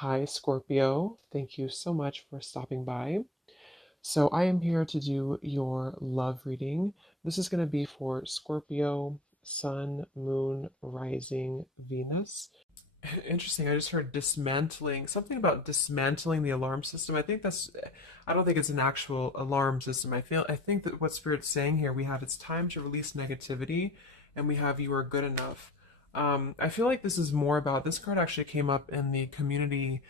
Hi, Scorpio. Thank you so much for stopping by. So, I am here to do your love reading. This is going to be for Scorpio, Sun, Moon, Rising, Venus. Interesting. I just heard dismantling, something about dismantling the alarm system. I don't think it's an actual alarm system. I think that what Spirit's saying here, we have it's time to release negativity, and we have you are good enough. I feel like this is more about, this card actually came up in the community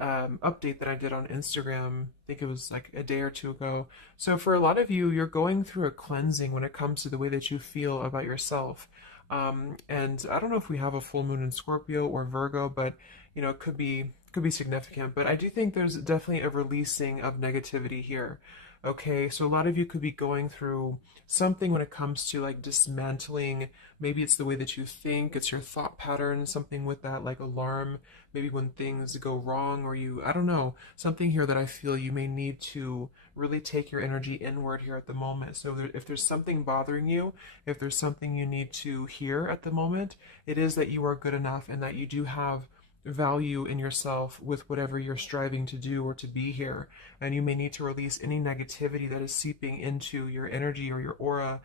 update that I did on Instagram. I think it was like a day or two ago. So for a lot of you, you're going through a cleansing when it comes to the way that you feel about yourself. And I don't know if we have a full moon in Scorpio or Virgo, but it could be significant. But I do think there's definitely a releasing of negativity here. Okay, so a lot of you could be going through something when it comes to like dismantling. Maybe it's the way that you think, it's your thought pattern, something with that like alarm. Maybe when things go wrong, or I don't know, something here that I feel you may need to really take your energy inward here at the moment. So if there's something bothering you, if there's something you need to hear at the moment, it is that you are good enough and that you do have value in yourself with whatever you're striving to do or to be here. And you may need to release any negativity that is seeping into your energy or your aura.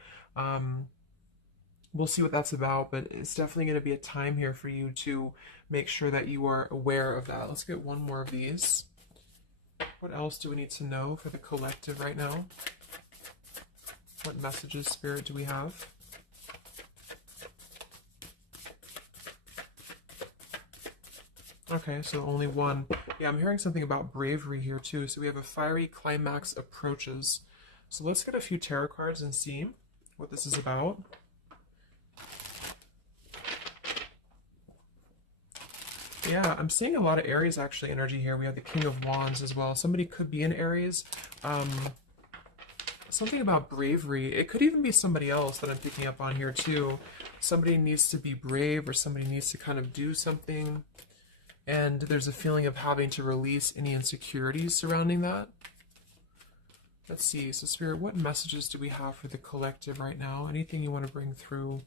We'll see what that's about, but it's definitely going to be a time here for you to make sure that you are aware of that. Let's get one more of these. What else do we need to know for the collective right now? What messages, Spirit, do we have? Okay, so only one. Yeah, I'm hearing something about bravery here too. So we have a fiery climax approaches. So let's get a few tarot cards and see what this is about. Yeah, I'm seeing a lot of Aries actually energy here. We have the King of Wands as well. Somebody could be in Aries. Something about bravery. It could even be somebody else that I'm picking up on here too. Somebody needs to be brave, or somebody needs to kind of do something. And there's a feeling of having to release any insecurities surrounding that. Let's see. So Spirit, what messages do we have for the collective right now? Anything you want to bring through?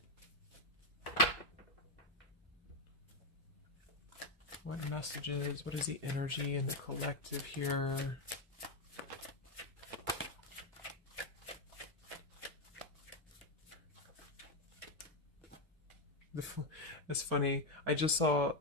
What messages? What is the energy in the collective here? It's funny. I just saw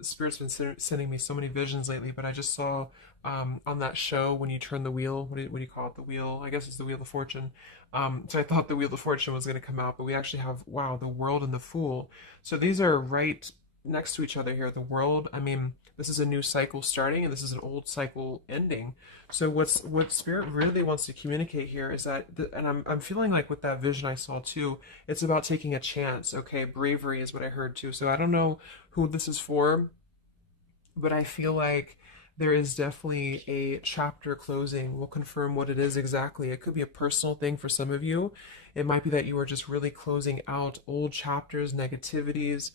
Spirit's been sending me so many visions lately, but I just saw on that show when you turn the wheel, what do you call it? The wheel, I guess it's the Wheel of Fortune. So I thought the Wheel of Fortune was going to come out, but we actually have, wow, the World and the Fool. So these are right next to each other here. The World, I mean, this is a new cycle starting, and this is an old cycle ending. So what Spirit really wants to communicate here is that, and I'm feeling like with that vision I saw too, it's about taking a chance. Okay, bravery is what I heard too. So I don't know who this is for, but I feel like there is definitely a chapter closing. We'll confirm what it is exactly. It could be a personal thing for some of you. It might be that you are just really closing out old chapters, negativities.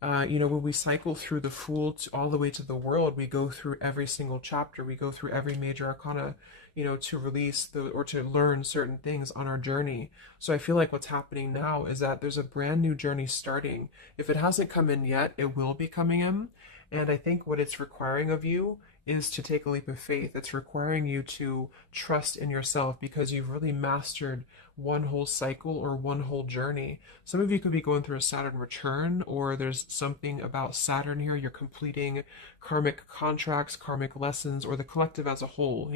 When we cycle through the Fool all the way to the World, we go through every single chapter. We go through every major arcana, to release or to learn certain things on our journey. So I feel like what's happening now is that there's a brand new journey starting. If it hasn't come in yet, it will be coming in. And I think what it's requiring of you is to take a leap of faith. It's requiring you to trust in yourself because you've really mastered one whole cycle or one whole journey. Some of you could be going through a Saturn return, or there's something about Saturn here. You're completing karmic contracts, karmic lessons, or the collective as a whole,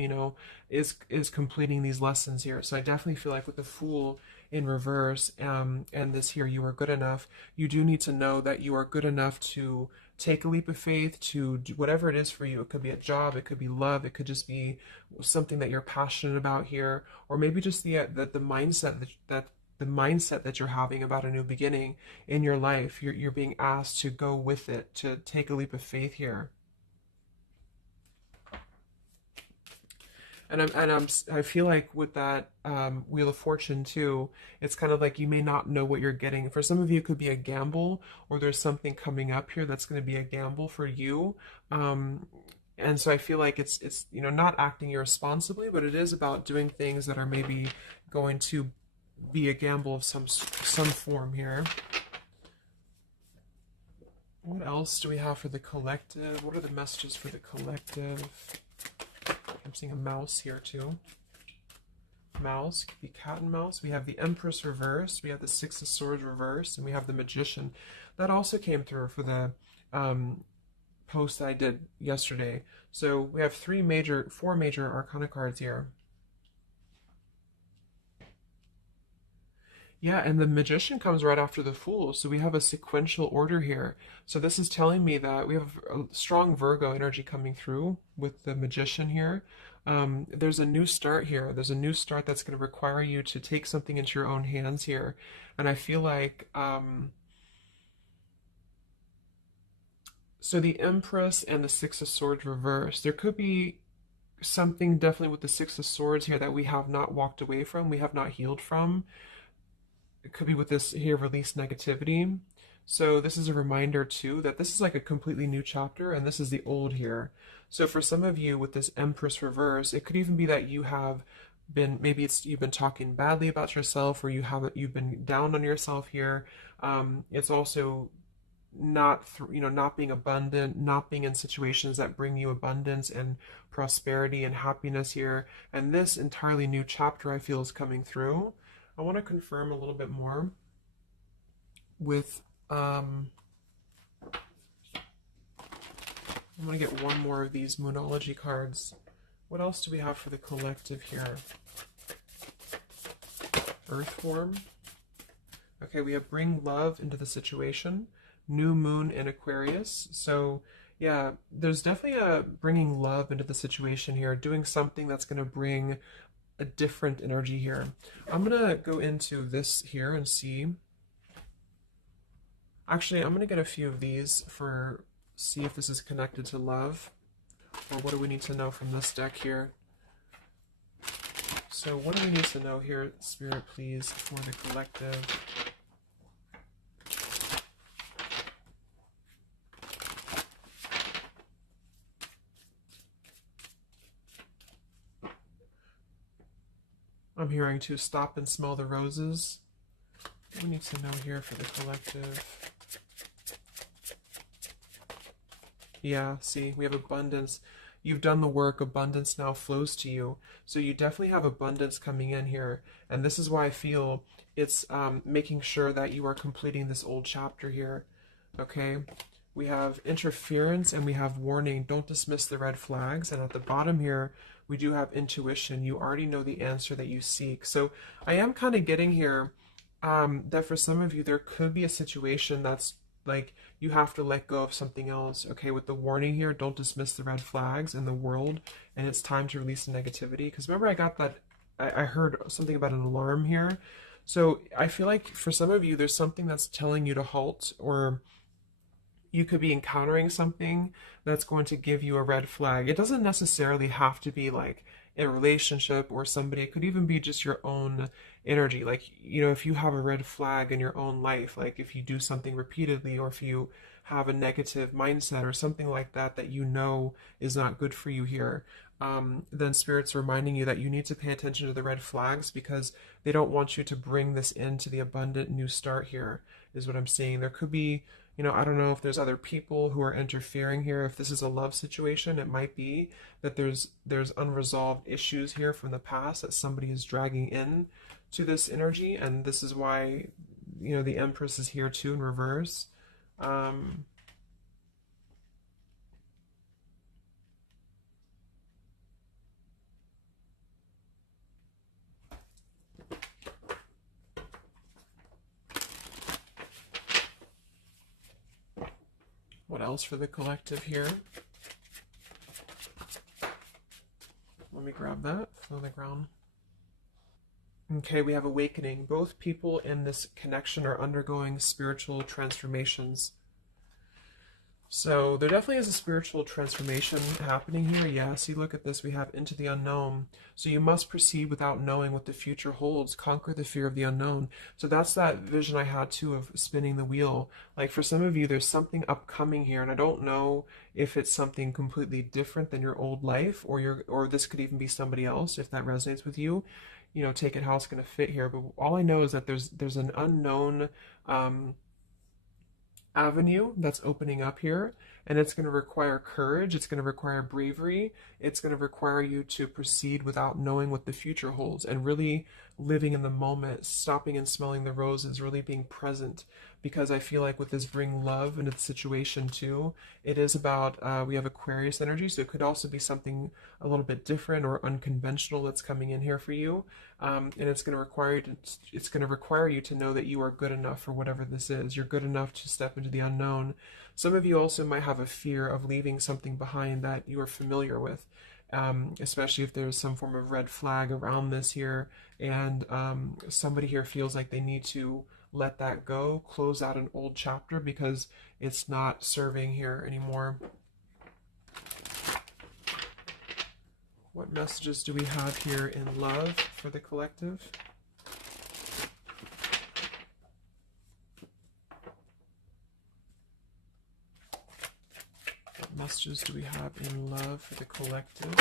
is completing these lessons here. So I definitely feel like with the Fool in reverse, and this here, you are good enough. You do need to know that you are good enough to take a leap of faith, to do whatever it is for you. It could be a job, it could be love, it could just be something that you're passionate about here, or maybe just the mindset that you're having about a new beginning in your life. You're being asked to go with it, to take a leap of faith here. I feel like with that Wheel of Fortune too, it's kind of like you may not know what you're getting. For some of you, it could be a gamble, or there's something coming up here that's going to be a gamble for you. And so I feel like it's not acting irresponsibly, but it is about doing things that are maybe going to be a gamble of some form here. What else do we have for the collective? What are the messages for the collective? I'm seeing a mouse here too. Mouse, could be cat and mouse. We have the Empress reversed, we have the Six of Swords reversed, and we have the Magician. That also came through for the post that I did yesterday. So we have four major Arcana cards here. Yeah, and the Magician comes right after the Fool, so we have a sequential order here. So this is telling me that we have a strong Virgo energy coming through with the Magician here. There's a new start here. There's a new start that's going to require you to take something into your own hands here. And I feel like, so the Empress and the Six of Swords reversed. There could be something definitely with the Six of Swords here that we have not walked away from, we have not healed from. It could be with this here, release negativity. So this is a reminder too that this is like a completely new chapter and this is the old here. So for some of you with this Empress reverse, it could even be that you have been, maybe you've been talking badly about yourself, or you've been down on yourself here. It's also not being abundant, not being in situations that bring you abundance and prosperity and happiness here. And this entirely new chapter I feel is coming through. I want to confirm a little bit more with, I'm going to get one more of these Moonology cards. What else do we have for the collective here? Earth form. Okay, we have bring love into the situation. New moon in Aquarius. So yeah, there's definitely a bringing love into the situation here, doing something that's going to bring a different energy here. I'm gonna go into this here and see. Actually, I'm gonna get a few of these for see if this is connected to love, or what do we need to know from this deck here. So what do we need to know here, Spirit, please, for the collective? I'm hearing to stop and smell the roses. What do we need to know here for the collective? Yeah, see, we have abundance. You've done the work, abundance now flows to you. So you definitely have abundance coming in here. And this is why I feel it's making sure that you are completing this old chapter here. Okay? We have interference and we have warning. Don't dismiss the red flags. And at the bottom here, we do have intuition. You already know the answer that you seek. So I am kind of getting here that for some of you, there could be a situation that's like you have to let go of something else. Okay, with the warning here, don't dismiss the red flags in the world, and it's time to release the negativity. Because remember, I got that, I heard something about an alarm here. So I feel like for some of you, there's something that's telling you to halt, or you could be encountering something that's going to give you a red flag. It doesn't necessarily have to be like a relationship or somebody. It could even be just your own energy. Like, you know, if you have a red flag in your own life, like if you do something repeatedly, or if you have a negative mindset or something like that that you know is not good for you here, then Spirit's reminding you that you need to pay attention to the red flags, because they don't want you to bring this into the abundant new start here, is what I'm seeing. There could be, you know, I don't know if there's other people who are interfering here. If this is a love situation, it might be that there's unresolved issues here from the past that somebody is dragging in to this energy, and this is why, you know, the Empress is here too in reverse. What else for the collective here? Let me grab that from the ground. Okay, we have awakening. Both people in this connection are undergoing spiritual transformations. So there definitely is a spiritual transformation happening here. Yeah, see, look at this. We have into the unknown. So you must proceed without knowing what the future holds. Conquer the fear of the unknown. So that's that vision I had too of spinning the wheel. Like for some of you, there's something upcoming here, and I don't know if it's something completely different than your old life, or this could even be somebody else. If that resonates with you, you know, take it how it's going to fit here. But all I know is that there's an unknown avenue that's opening up here, and it's going to require courage, it's going to require bravery, it's going to require you to proceed without knowing what the future holds, and really living in the moment, stopping and smelling the roses, really being present. Because I feel like with this bring love into the situation too, it is about, we have Aquarius energy, so it could also be something a little bit different or unconventional that's coming in here for you. And it's going to require you to, it's going to require you to know that you are good enough for whatever this is. You're good enough to step into the unknown. Some of you also might have a fear of leaving something behind that you are familiar with, especially if there's some form of red flag around this here, and somebody here feels like they need to let that go, close out an old chapter because it's not serving here anymore. What messages do we have here in love for the collective? What messages do we have in love for the collective?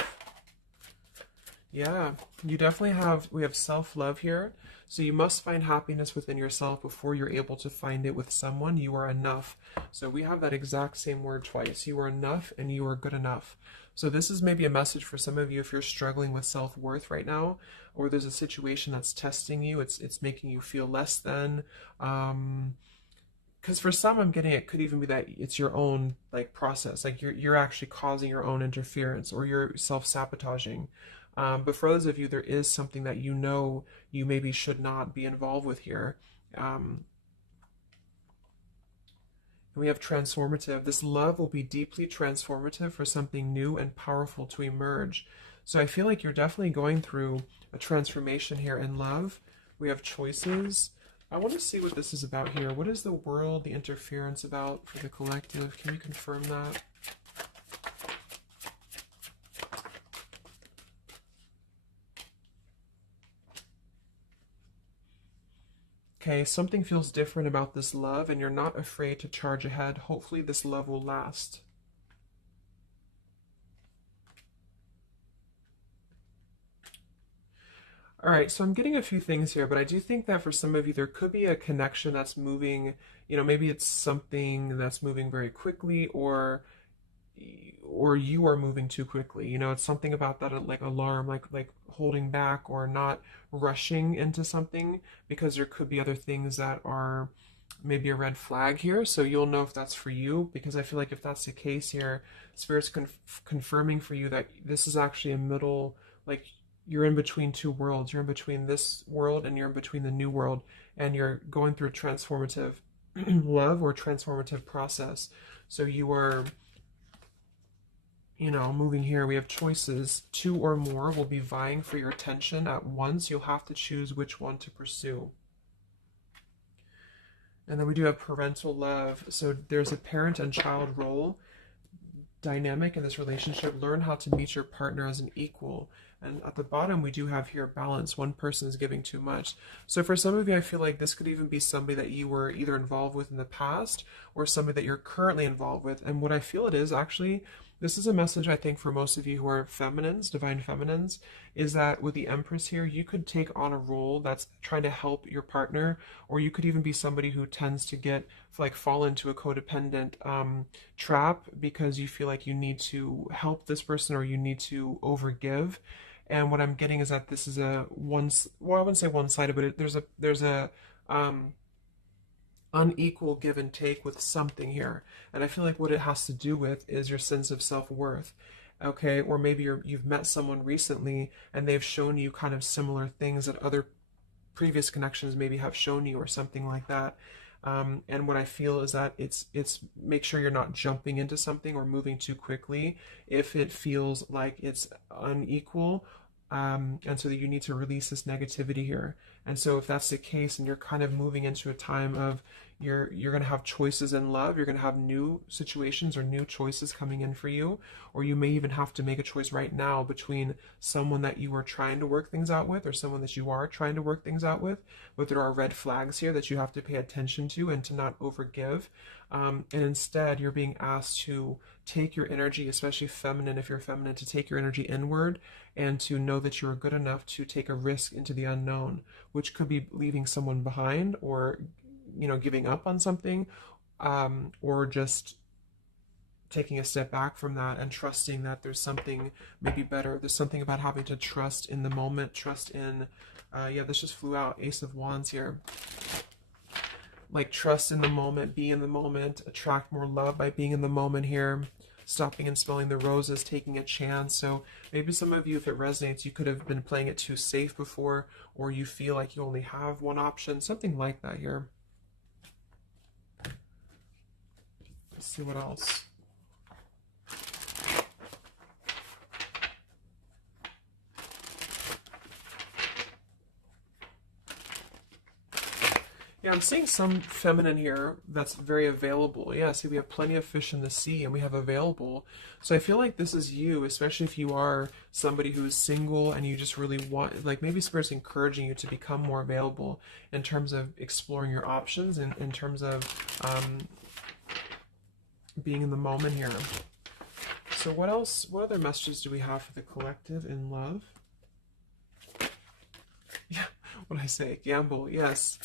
Yeah, you definitely have, we have self-love here. So you must find happiness within yourself before you're able to find it with someone. You are enough. So we have that exact same word twice. You are enough and you are good enough. So this is maybe a message for some of you if you're struggling with self-worth right now, or there's a situation that's testing you, it's making you feel less than. Because for some, I'm getting it could even be that it's your own like process, like you're actually causing your own interference, or you're self-sabotaging. But for those of you, there is something that you know you maybe should not be involved with here. And we have transformative. This love will be deeply transformative for something new and powerful to emerge. So I feel like you're definitely going through a transformation here in love. We have choices. I want to see what this is about here. What is the world, the interference about for the collective? Can you confirm that? Okay, something feels different about this love, and you're not afraid to charge ahead. Hopefully this love will last. All right, so I'm getting a few things here, but I do think that for some of you, there could be a connection that's moving, maybe it's something that's moving very quickly, or you are moving too quickly. It's something about that like alarm, like holding back or not rushing into something, because there could be other things that are maybe a red flag here. So you'll know if that's for you, because I feel like if that's the case here, Spirit's confirming for you that this is actually a middle, like you're in between two worlds. You're in between this world and you're in between the new world, and you're going through a transformative love or transformative process. So you are moving here. We have choices. Two or more will be vying for your attention at once. You'll have to choose which one to pursue. And then we do have parental love. So there's a parent and child role dynamic in this relationship. Learn how to meet your partner as an equal. And at the bottom, we do have here balance. One person is giving too much. So for some of you, I feel like this could even be somebody that you were either involved with in the past or somebody that you're currently involved with. And what I feel it is actually, this is a message I think for most of you who are feminines, divine feminines, is that with the Empress here, you could take on a role that's trying to help your partner, or you could even be somebody who tends to fall into a codependent trap because you feel like you need to help this person or you need to overgive. And what I'm getting is that this is I wouldn't say one-sided, but there's a unequal give and take with something here. And I feel like what it has to do with is your sense of self-worth. Okay, or maybe you've met someone recently and they've shown you kind of similar things that other previous connections maybe have shown you, or something like that. And what I feel is that it's make sure you're not jumping into something or moving too quickly if it feels like it's unequal. And so that you need to release this negativity here. And so if that's the case and you're kind of moving into a time of you're going to have choices in love, you're going to have new situations or new choices coming in for you, or you may even have to make a choice right now between someone that you are trying to work things out with or someone that you are trying to work things out with, but there are red flags here that you have to pay attention to and to not overgive. And instead, you're being asked to take your energy, especially feminine, if you're feminine, to take your energy inward and to know that you're good enough to take a risk into the unknown, which could be leaving someone behind or, giving up on something, or just taking a step back from that and trusting that there's something maybe better. There's something about having to trust in the moment, trust in, yeah, this just flew out, Ace of Wands here. Like trust in the moment, be in the moment, attract more love by being in the moment here, stopping and smelling the roses, taking a chance. So maybe some of you, if it resonates, you could have been playing it too safe before, or you feel like you only have one option, something like that here. Let's see what else. Yeah, I'm seeing some feminine here that's very available. Yeah, see, we have plenty of fish in the sea and we have available. So I feel like this is you, especially if you are somebody who is single and you just really want, like maybe Spirit's encouraging you to become more available in terms of exploring your options and in terms of being in the moment here. So what else, what other messages do we have for the collective in love? Yeah, what did I say? Gamble, yes.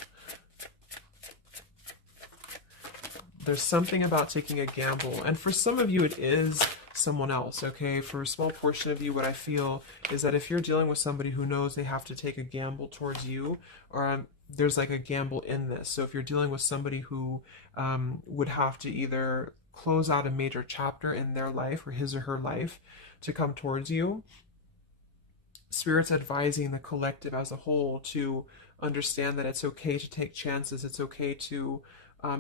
There's something about taking a gamble, and for some of you it is someone else, okay? For a small portion of you, what I feel is that if you're dealing with somebody who knows they have to take a gamble towards you, or there's like a gamble in this. So if you're dealing with somebody who would have to either close out a major chapter in their life or his or her life to come towards you, Spirit's advising the collective as a whole to understand that it's okay to take chances. It's okay to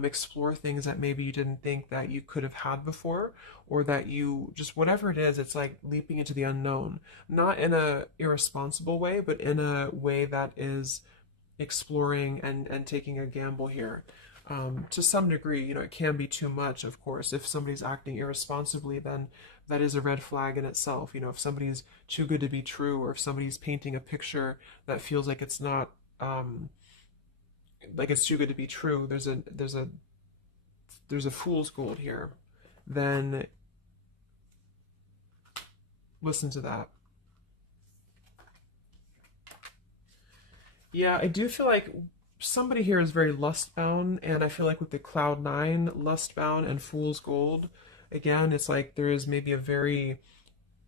explore things that maybe you didn't think that you could have had before, or that you just, whatever it is, it's like leaping into the unknown, not in a irresponsible way, but in a way that is exploring and taking a gamble here. To some degree, you know, it can be too much, of course. If somebody's acting irresponsibly, then that is a red flag in itself. You know, if somebody's too good to be true, or if somebody's painting a picture that feels like it's not, like it's too good to be true, there's a fool's gold here, then listen to that. Yeah, I do feel like somebody here is very lust-bound, and I feel like with the Cloud 9, lust-bound, and Fool's Gold, again, it's like there is maybe a very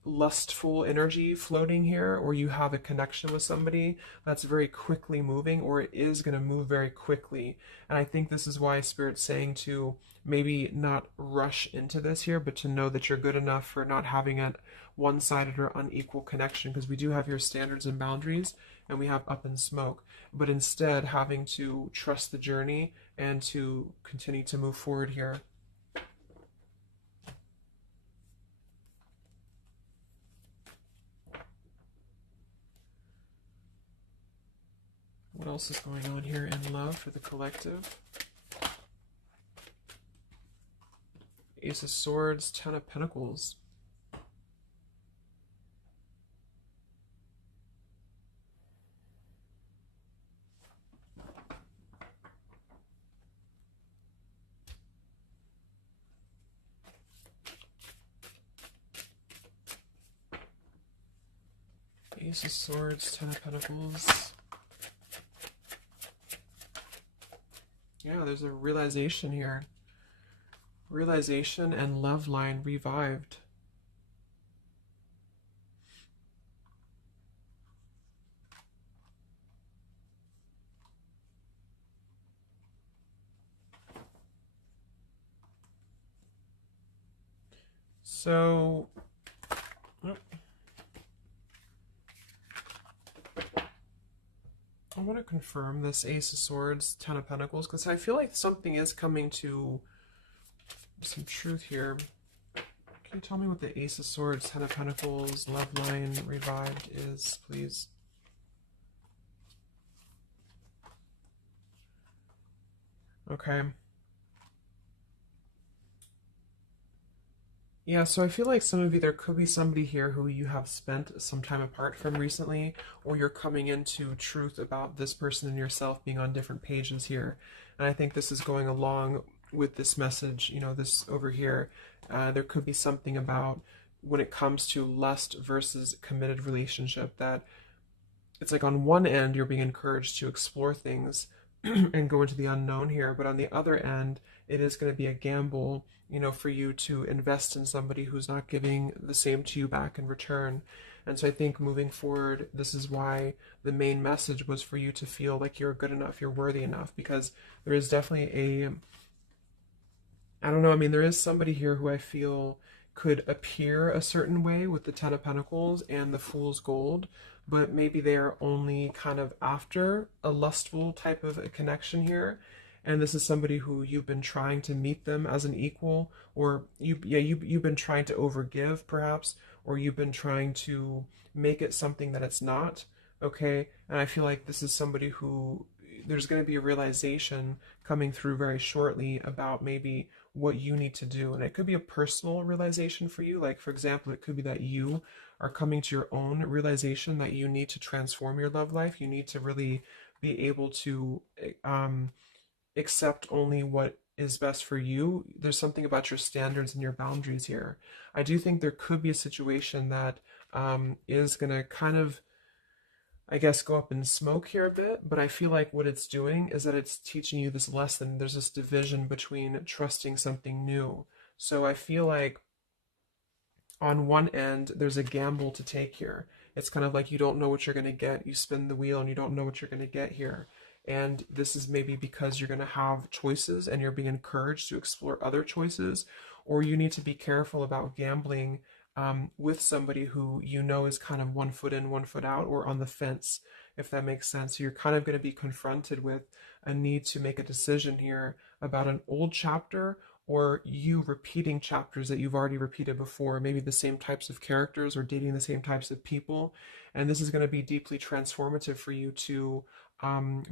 lustful energy floating here, or you have a connection with somebody that's very quickly moving, or it is going to move very quickly. And I think this is why Spirit's saying to maybe not rush into this here, but to know that you're good enough for not having a one-sided or unequal connection, because we do have your standards and boundaries, and we have up in smoke, but instead having to trust the journey and to continue to move forward here. What else is going on here in love for the collective? Ace of Swords, Ten of Pentacles. Ace of Swords, Ten of Pentacles. Yeah, there's a realization here. Realization and love line revived. So, I want to confirm this Ace of Swords, Ten of Pentacles, because I feel like something is coming to some truth here. Can you tell me what the Ace of Swords, Ten of Pentacles, love line revived is, please? Okay. Yeah, so I feel like some of you, there could be somebody here who you have spent some time apart from recently, or you're coming into truth about this person and yourself being on different pages here. And I think this is going along with this message, you know, this over here. There could be something about when it comes to lust versus committed relationship, that it's like on one end you're being encouraged to explore things and go into the unknown here, but on the other end it is going to be a gamble, for you to invest in somebody who's not giving the same to you back in return. And so I think moving forward, this is why the main message was for you to feel like you're good enough, you're worthy enough, because there is definitely I don't know, I mean, there is somebody here who I feel could appear a certain way with the Ten of Pentacles and the Fool's Gold, but maybe they are only kind of after a lustful type of a connection here. And this is somebody who you've been trying to meet them as an equal, or you've been trying to overgive perhaps, or you've been trying to make it something that it's not. Okay, and I feel like this is somebody who there's going to be a realization coming through very shortly about maybe what you need to do. And it could be a personal realization for you. Like, for example, it could be that you are coming to your own realization that you need to transform your love life. You need to really be able to accept only what is best for you. There's something about your standards and your boundaries here. I do think there could be a situation that is going to kind of, I guess, go up in smoke here a bit, but I feel like what it's doing is that it's teaching you this lesson. There's this division between trusting something new. So I feel like on one end, there's a gamble to take here. It's kind of like you don't know what you're going to get. You spin the wheel and you don't know what you're going to get here. And this is maybe because you're going to have choices and you're being encouraged to explore other choices, or you need to be careful about gambling with somebody who you know is kind of 1 foot in, 1 foot out, or on the fence, if that makes sense. So you're kind of going to be confronted with a need to make a decision here about an old chapter or you repeating chapters that you've already repeated before, maybe the same types of characters or dating the same types of people. And this is going to be deeply transformative for you to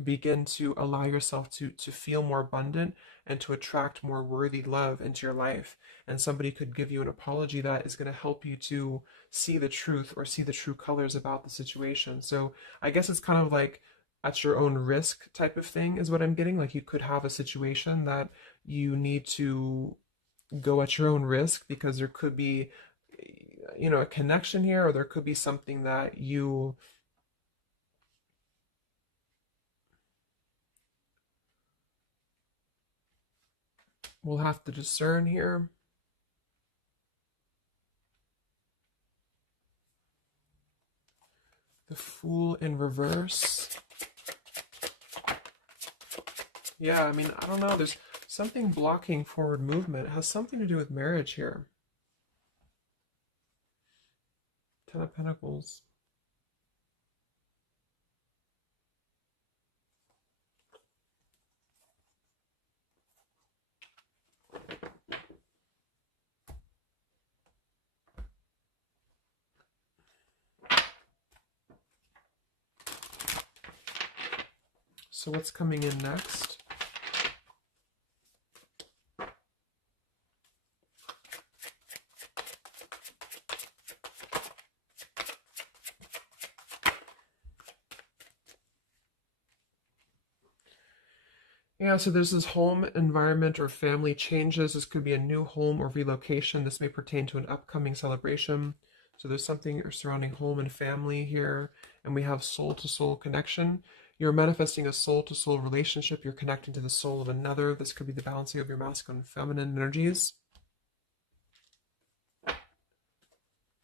begin to allow yourself to feel more abundant and to attract more worthy love into your life. And somebody could give you an apology that is going to help you to see the truth or see the true colors about the situation. So I guess it's kind of like at your own risk type of thing is what I'm getting. Like you could have a situation that you need to go at your own risk because there could be, a connection here, or there could be something that you will have to discern here. The Fool in reverse. Yeah, I mean, I don't know. There's something blocking forward movement. It has something to do with marriage here. Ten of Pentacles. So what's coming in next? Yeah, so there's this home environment or family changes. This could be a new home or relocation. This may pertain to an upcoming celebration. So there's something surrounding home and family here. And we have soul to soul connection. You're manifesting a soul to soul relationship. You're connecting to the soul of another. This could be the balancing of your masculine and feminine energies.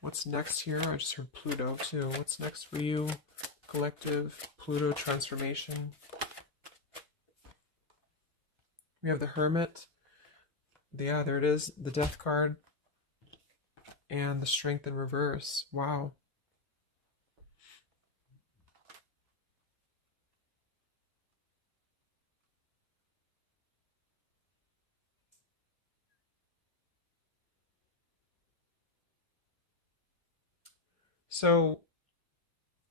What's next here? I just heard Pluto too. What's next for you? Collective, Pluto transformation. We have the Hermit. Yeah, there it is. The Death card. And the Strength in reverse. Wow. So,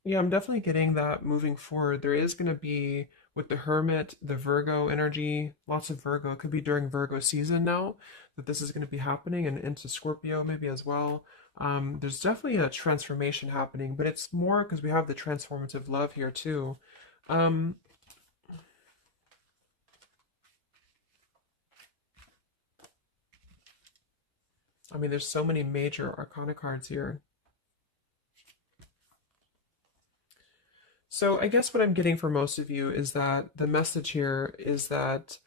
yeah, I'm definitely getting that moving forward. There is going to be, with the Hermit, the Virgo energy, lots of Virgo. It could be during Virgo season now that this is going to be happening, and into Scorpio maybe as well. There's definitely a transformation happening, but it's more because we have the transformative love here too. Um, I mean, there's so many major arcana cards here. So I guess what I'm getting for most of you is that the message here is that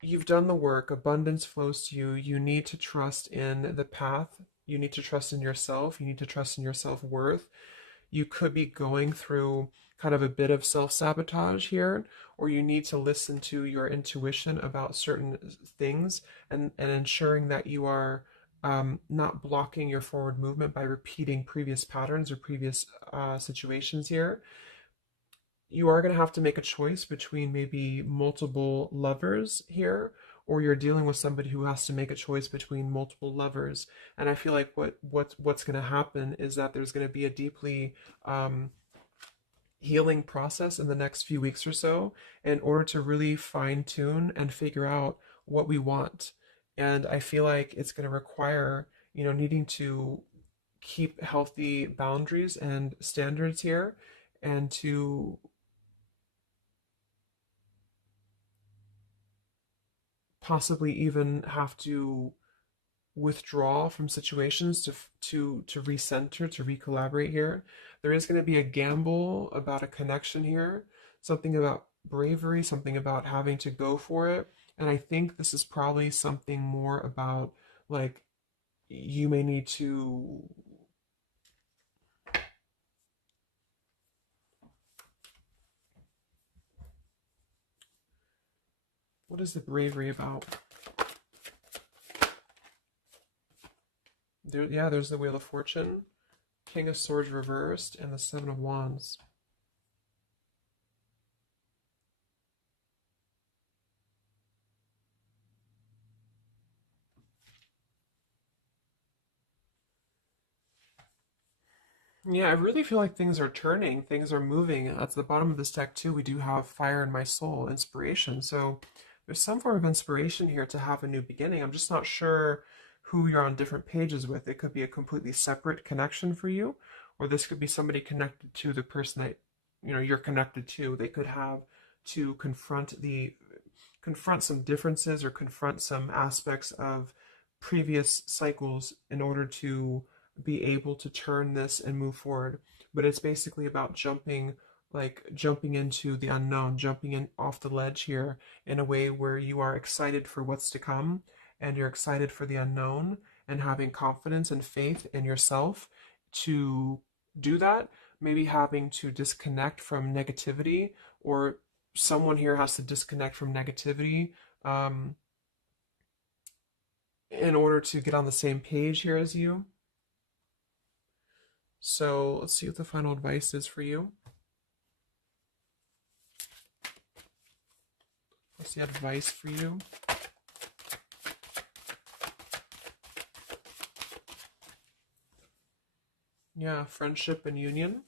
you've done the work, abundance flows to you. You need to trust in the path. You need to trust in yourself. You need to trust in your self-worth. You could be going through kind of a bit of self-sabotage here, or you need to listen to your intuition about certain things, and ensuring that you are not blocking your forward movement by repeating previous patterns or previous situations here. You are going to have to make a choice between maybe multiple lovers here, or you're dealing with somebody who has to make a choice between multiple lovers. And I feel like what's going to happen is that there's going to be a deeply um, healing process in the next few weeks or so, in order to really fine tune and figure out what we want. And I feel like it's going to require, needing to keep healthy boundaries and standards here, and to possibly even have to withdraw from situations to recenter, to recollaborate here. There is going to be a gamble about a connection here, something about bravery, something about having to go for it. And I think this is probably something more about, like, you may need to, what is the bravery about? Yeah, there's the Wheel of Fortune, King of Swords reversed, and the Seven of Wands. Yeah, I really feel like things are turning, things are moving. At the bottom of this deck too, we do have Fire in My Soul, inspiration. So there's some form of inspiration here to have a new beginning. I'm just not sure who you're on different pages with. It could be a completely separate connection for you, or this could be somebody connected to the person that you're connected to. They could have to confront some differences, or confront some aspects of previous cycles in order to be able to turn this and move forward. But it's basically about jumping into the unknown, jumping in off the ledge here in a way where you are excited for what's to come, and you're excited for the unknown, and having confidence and faith in yourself to do that. Maybe having to disconnect from negativity, or someone here has to disconnect from negativity um, in order to get on the same page here as you. So let's see what the final advice is for you. What's the advice for you? Yeah, friendship and union.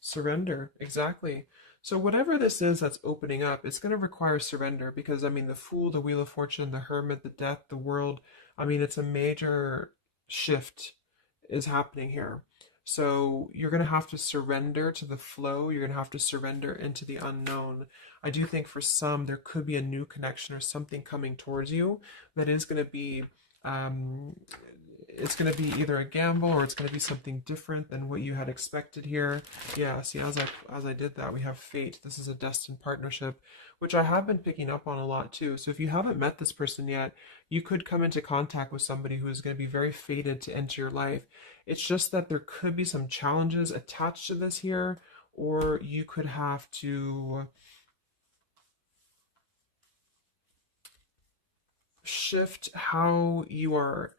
Surrender, exactly. So whatever this is that's opening up, it's going to require surrender, because I mean, the Fool, the Wheel of Fortune, the Hermit, the Death, the World, I mean, it's a major shift is happening here. So you're going to have to surrender to the flow. You're going to have to surrender into the unknown. I do think for some, there could be a new connection or something coming towards you that is going to be um, it's going to be either a gamble, or it's going to be something different than what you had expected here. Yeah, see, as I did that, we have fate. This is a destined partnership, which I have been picking up on a lot too. So if you haven't met this person yet, you could come into contact with somebody who is going to be very fated to enter your life. It's just that there could be some challenges attached to this here, or you could have to shift how you are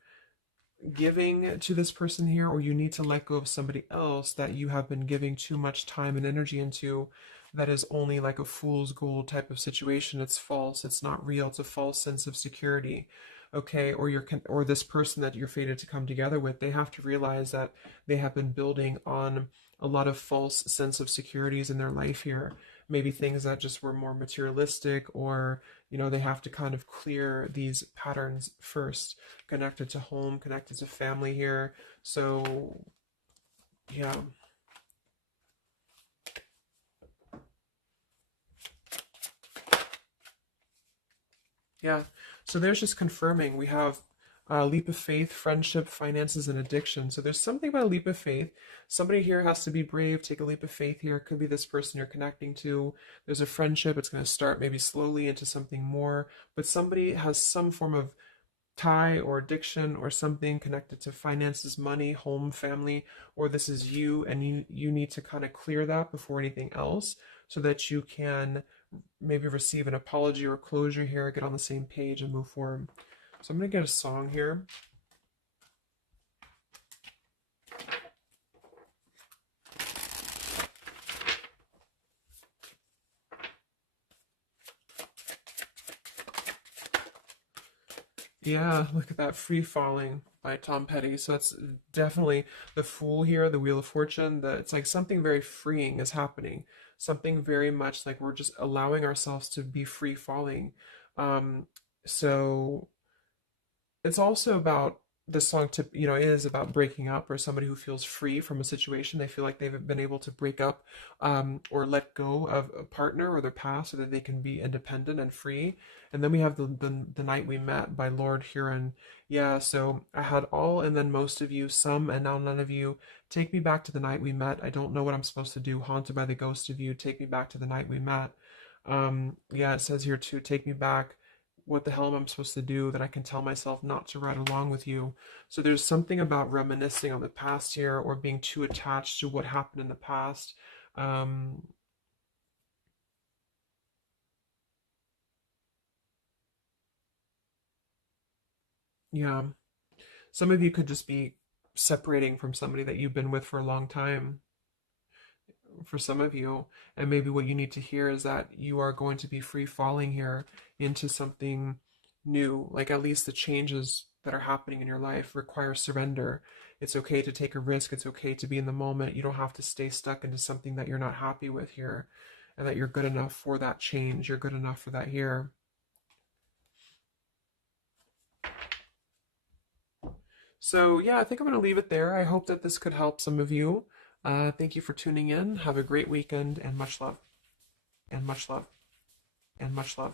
giving to this person here, or you need to let go of somebody else that you have been giving too much time and energy into, that is only like a fool's gold type of situation. It's false, it's not real, it's a false sense of security. Okay, or this person that you're fated to come together with, they have to realize that they have been building on a lot of false sense of securities in their life here, maybe things that just were more materialistic, or they have to kind of clear these patterns first, connected to home, connected to family here. So, yeah. Yeah. So there's just confirming. We have Leap of faith, friendship, finances, and addiction. So there's something about a leap of faith. Somebody here has to be brave, take a leap of faith here. It could be this person you're connecting to. There's a friendship. It's going to start maybe slowly into something more, but somebody has some form of tie or addiction or something connected to finances, money, home, family, or this is you and you need to kind of clear that before anything else so that you can maybe receive an apology or closure here, get on the same page and move forward. So I'm going to get a song here. Yeah, look at that, Free Falling by Tom Petty. So it's definitely the Fool here, the Wheel of Fortune. It's like something very freeing is happening. Something very much like we're just allowing ourselves to be free falling. Um, so it's also about this song to is about breaking up or somebody who feels free from a situation. They feel like they've been able to break up or let go of a partner or their past so that they can be independent and free. And then we have the Night We Met by Lord Huron. Yeah, so I had all and then most of you, some and now none of you. Take me back to the night we met. I don't know what I'm supposed to do. Haunted by the ghost of you. Take me back to the night we met. Yeah, it says here too, take me back. What the hell am I supposed to do that I can tell myself not to ride along with you? So there's something about reminiscing on the past here or being too attached to what happened in the past. Um, yeah, some of you could just be separating from somebody that you've been with for a long time for some of you. And maybe what you need to hear is that you are going to be free falling here into something new. Like at least the changes that are happening in your life require surrender. It's okay to take a risk. It's okay to be in the moment. You don't have to stay stuck into something that you're not happy with here and that you're good enough for that change. You're good enough for that here. So, yeah, I think I'm going to leave it there. I hope that this could help some of you. Thank you for tuning in. Have a great weekend and much love, and much love, and much love.